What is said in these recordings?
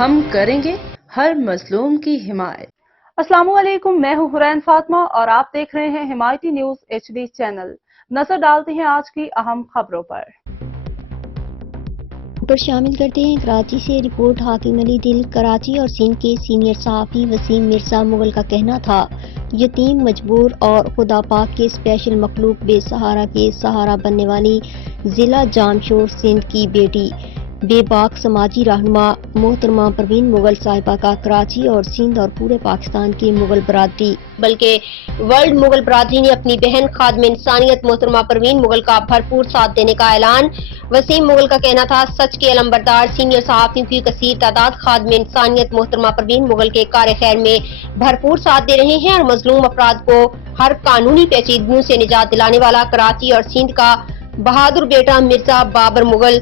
ہم کریں گے ہر مظلوم کی حمایت۔ السلام علیکم، میں ہوں حرین فاطمہ اور آپ دیکھ رہے ہیں حمایتی نیوز HD چینل۔ نظر ڈالتے ہیں آج کی اہم خبروں پر۔ شامل کرتے ہیں کراچی سے رپورٹ حاکم علی دل۔ کراچی اور سندھ کے سینئر صحافی وسیم مرزا مغل کا کہنا تھا، یتیم، مجبور اور خدا پاک کے اسپیشل مخلوق بے سہارا کے سہارا بننے والی ضلع جامشور سندھ کی بیٹی، بے باک سماجی رہنما محترمہ پروین مغل صاحبہ کا کراچی اور سندھ اور پورے پاکستان کی مغل برادری بلکہ ورلڈ مغل برادری نے اپنی بہن خادم انسانیت محترمہ پروین مغل کا بھرپور ساتھ دینے کا اعلان۔ وسیم مغل کا کہنا تھا، سچ کے علمبردار سینئر صحافیوں کی کثیر تعداد خادم انسانیت محترمہ پروین مغل کے کار خیر میں بھرپور ساتھ دے رہے ہیں اور مظلوم افراد کو ہر قانونی پیچیدگیوں سے نجات دلانے والا کراچی اور سندھ کا بہادر بیٹا مرزا بابر مغل،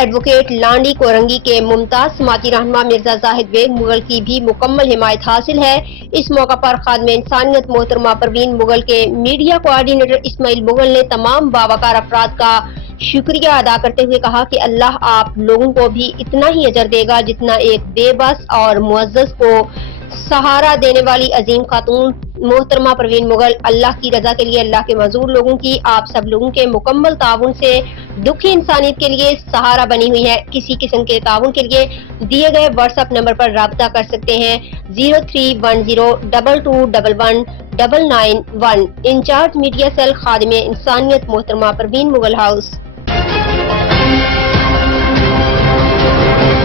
ایڈوکیٹ لانڈی کورنگی کے ممتاز سماجی رہنما مرزا زاہد بیگ مغل کی بھی مکمل حمایت حاصل ہے۔ اس موقع پر خادم انسانیت محترمہ پروین مغل کے میڈیا کوآرڈینیٹر اسماعیل مغل نے تمام باوقار افراد کا شکریہ ادا کرتے ہوئے کہا کہ اللہ آپ لوگوں کو بھی اتنا ہی اجر دے گا جتنا ایک بے بس اور معزز کو سہارا دینے والی عظیم خاتون محترمہ پروین مغل اللہ کی رضا کے لیے اللہ کے معذور لوگوں کی آپ سب لوگوں کے مکمل تعاون سے دکھی انسانیت کے لیے سہارا بنی ہوئی ہے۔ کسی قسم کے تعاون کے لیے دیے گئے واٹس ایپ نمبر پر رابطہ کر سکتے ہیں 031022119991۔ انچارج میڈیا سیل خادم انسانیت محترمہ پروین مغل ہاؤس۔